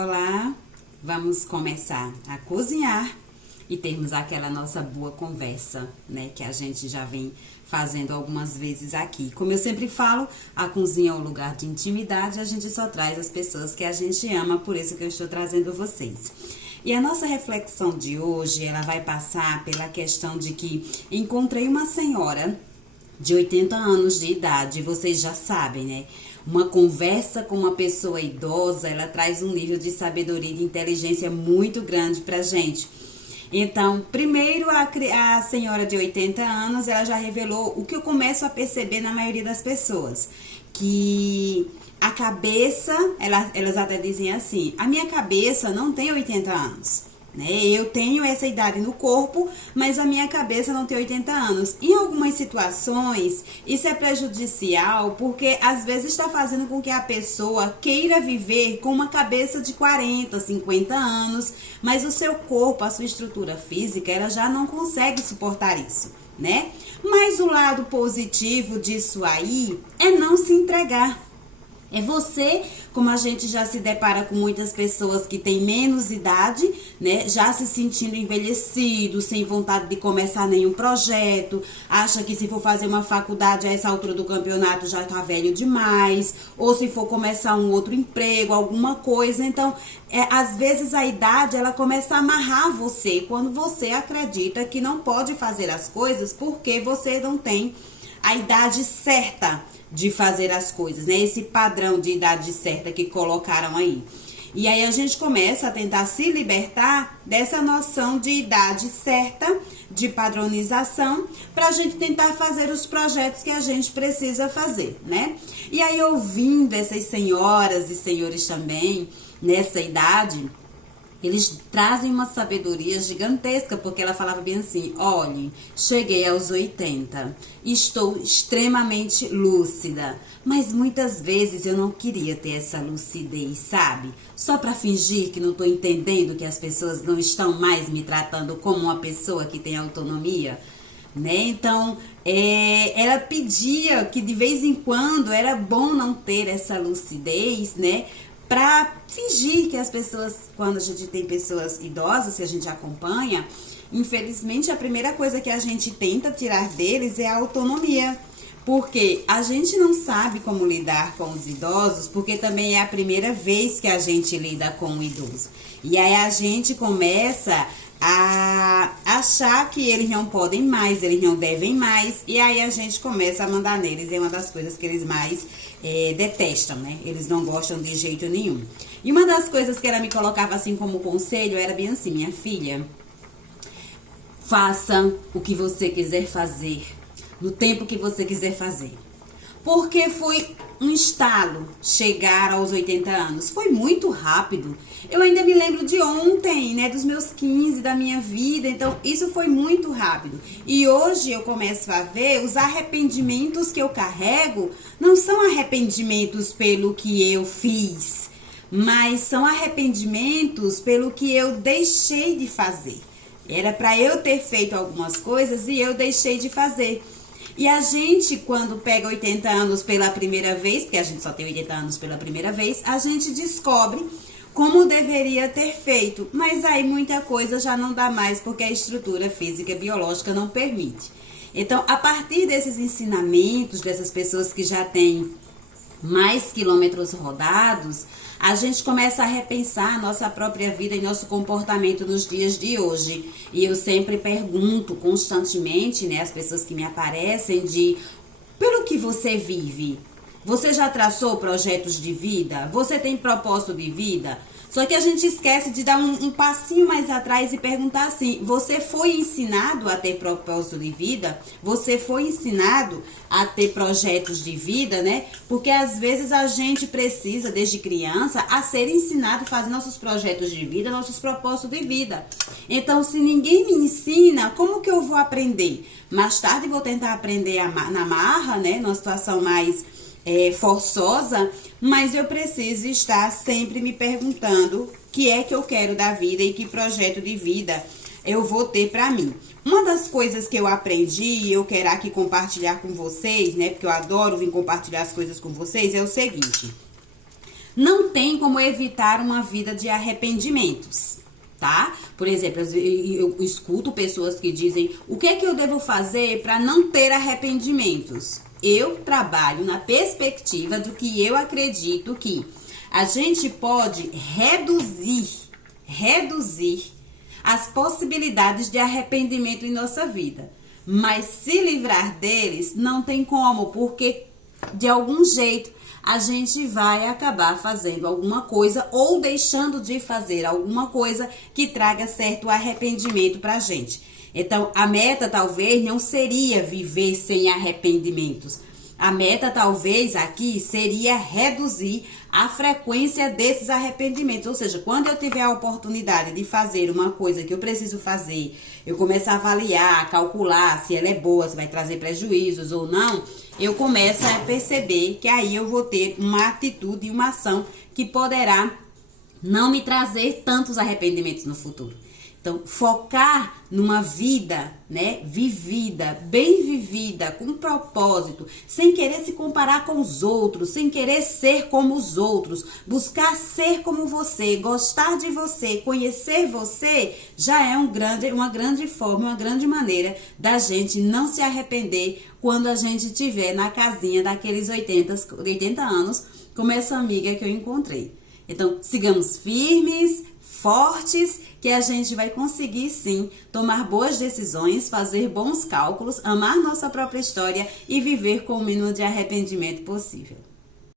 Olá, vamos começar a cozinhar e termos aquela nossa boa conversa, né? Que a gente já vem fazendo algumas vezes aqui. Como eu sempre falo, a cozinha é um lugar de intimidade, a gente só traz as pessoas que a gente ama, por isso que eu estou trazendo vocês. E a nossa reflexão de hoje, ela vai passar pela questão de que encontrei uma senhora de 80 anos de idade, vocês já sabem, né? Uma conversa com uma pessoa idosa, ela traz um nível de sabedoria e de inteligência muito grande pra gente. Então, primeiro, a senhora de 80 anos, ela já revelou o que eu começo a perceber na maioria das pessoas. Que a cabeça, elas até dizem assim, a minha cabeça não tem 80 anos. Né? Eu tenho essa idade no corpo, mas a minha cabeça não tem 80 anos. Em algumas situações, isso é prejudicial, porque às vezes está fazendo com que a pessoa queira viver com uma cabeça de 40, 50 anos, mas o seu corpo, a sua estrutura física, ela já não consegue suportar isso, né? Mas o lado positivo disso aí é não se entregar. É você, como a gente já se depara com muitas pessoas que têm menos idade, né, já se sentindo envelhecido, sem vontade de começar nenhum projeto, acha que se for fazer uma faculdade a essa altura do campeonato já tá velho demais, ou se for começar um outro emprego, alguma coisa. Então, às vezes a idade, ela começa a amarrar você, quando você acredita que não pode fazer as coisas porque você não tem a idade certa de fazer as coisas, né? Esse padrão de idade certa que colocaram aí. E aí a gente começa a tentar se libertar dessa noção de idade certa, de padronização, pra gente tentar fazer os projetos que a gente precisa fazer, né? E aí, ouvindo essas senhoras e senhores também, nessa idade, eles trazem uma sabedoria gigantesca, porque ela falava bem assim, olhe, cheguei aos 80, estou extremamente lúcida, mas muitas vezes eu não queria ter essa lucidez, sabe? Só para fingir que não estou entendendo que as pessoas não estão mais me tratando como uma pessoa que tem autonomia, né? Então, ela pedia que de vez em quando era bom não ter essa lucidez, né? Pra fingir que as pessoas, quando a gente tem pessoas idosas que a gente acompanha, infelizmente a primeira coisa que a gente tenta tirar deles é a autonomia. Porque a gente não sabe como lidar com os idosos, porque também é a primeira vez que a gente lida com um idoso. E aí a gente começa a achar que eles não podem mais, eles não devem mais, e aí a gente começa a mandar neles, é uma das coisas que eles mais detestam, né? Eles não gostam de jeito nenhum. E uma das coisas que ela me colocava assim como conselho era bem assim, minha filha, faça o que você quiser fazer, no tempo que você quiser fazer. Porque foi um estalo chegar aos 80 anos. Foi muito rápido. Eu ainda me lembro de ontem, né? Dos meus 15, da minha vida. Então, isso foi muito rápido. E hoje eu começo a ver os arrependimentos que eu carrego. Não são arrependimentos pelo que eu fiz, mas são arrependimentos pelo que eu deixei de fazer. Era para eu ter feito algumas coisas e eu deixei de fazer. E a gente, quando pega 80 anos pela primeira vez, porque a gente só tem 80 anos pela primeira vez, a gente descobre como deveria ter feito. Mas aí muita coisa já não dá mais, porque a estrutura física e biológica não permite. Então, a partir desses ensinamentos, dessas pessoas que já têm mais quilômetros rodados, a gente começa a repensar a nossa própria vida e nosso comportamento nos dias de hoje. E eu sempre pergunto constantemente, né, as pessoas que me aparecem, pelo que você vive? Você já traçou projetos de vida? Você tem propósito de vida? Só que a gente esquece de dar um passinho mais atrás e perguntar assim, você foi ensinado a ter propósito de vida? Você foi ensinado a ter projetos de vida, né? Porque às vezes a gente precisa, desde criança, a ser ensinado a fazer nossos projetos de vida, nossos propósitos de vida. Então, se ninguém me ensina, como que eu vou aprender? Mais tarde vou tentar aprender na marra, né? Numa situação mais forçosa, mas eu preciso estar sempre me perguntando o que é que eu quero da vida e que projeto de vida eu vou ter pra mim. Uma das coisas que eu aprendi e eu quero aqui compartilhar com vocês, né, porque eu adoro vir compartilhar as coisas com vocês, é o seguinte. Não tem como evitar uma vida de arrependimentos, tá? Por exemplo, eu escuto pessoas que dizem: o que é que eu devo fazer para não ter arrependimentos? Eu trabalho na perspectiva do que eu acredito que a gente pode reduzir as possibilidades de arrependimento em nossa vida. Mas se livrar deles não tem como, porque de algum jeito a gente vai acabar fazendo alguma coisa ou deixando de fazer alguma coisa que traga certo arrependimento pra gente. Então, a meta talvez não seria viver sem arrependimentos. A meta talvez aqui seria reduzir a frequência desses arrependimentos. Ou seja, quando eu tiver a oportunidade de fazer uma coisa que eu preciso fazer, eu começo a avaliar, calcular se ela é boa, se vai trazer prejuízos ou não, eu começo a perceber que aí eu vou ter uma atitude e uma ação que poderá não me trazer tantos arrependimentos no futuro. Então, focar numa vida, né, bem vivida, com propósito, sem querer se comparar com os outros, sem querer ser como os outros, buscar ser como você, gostar de você, conhecer você, já é uma grande forma, uma grande maneira da gente não se arrepender quando a gente estiver na casinha daqueles 80 anos, como essa amiga que eu encontrei. Então, sigamos firmes, fortes, que a gente vai conseguir sim tomar boas decisões, fazer bons cálculos, amar nossa própria história e viver com o mínimo de arrependimento possível.